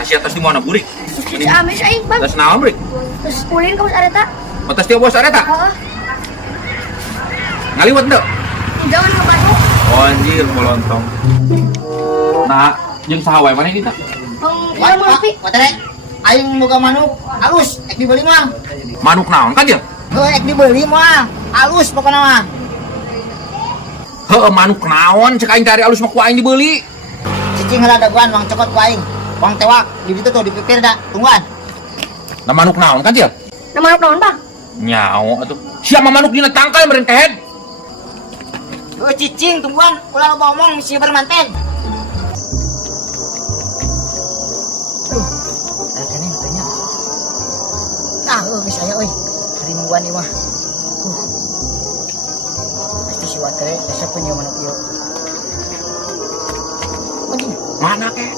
Tas atas di mana burik? Terus ame sa aing bang. Tas naon burik? Terus ulin ka sa areta. Oh, tas dia bos areta. Oo. Ngaliwat ndo. Jangan ka banu. Oh anjir molontong. Nah, jeung saha wae maneh kita? Wala mo lapi. Matere, aing boga manuk alus, ek dibeli mah. Manuk naon kan dia? Heuh, ek dibeli mah. Alus pokona mah. Heuh manuk naon cek aing cari alus mah ku aing dibeli. Cicing heula daguan wang cokot ku aing. Wang tewak di ditu tuh dipipir da, tungguan. Nah manuk naon kan dia? Na manok naon bang? Nyao atuh. Sia mah manuk dina tangkal meureun kehed. Heuh cicing tungguan, ulah lo ngomong misi bermanten. Kene tanya. Ah, geus aya euy. Hari nungguan ieu mah. Pasti si Watere asa punya manuk ieu. Mana kek?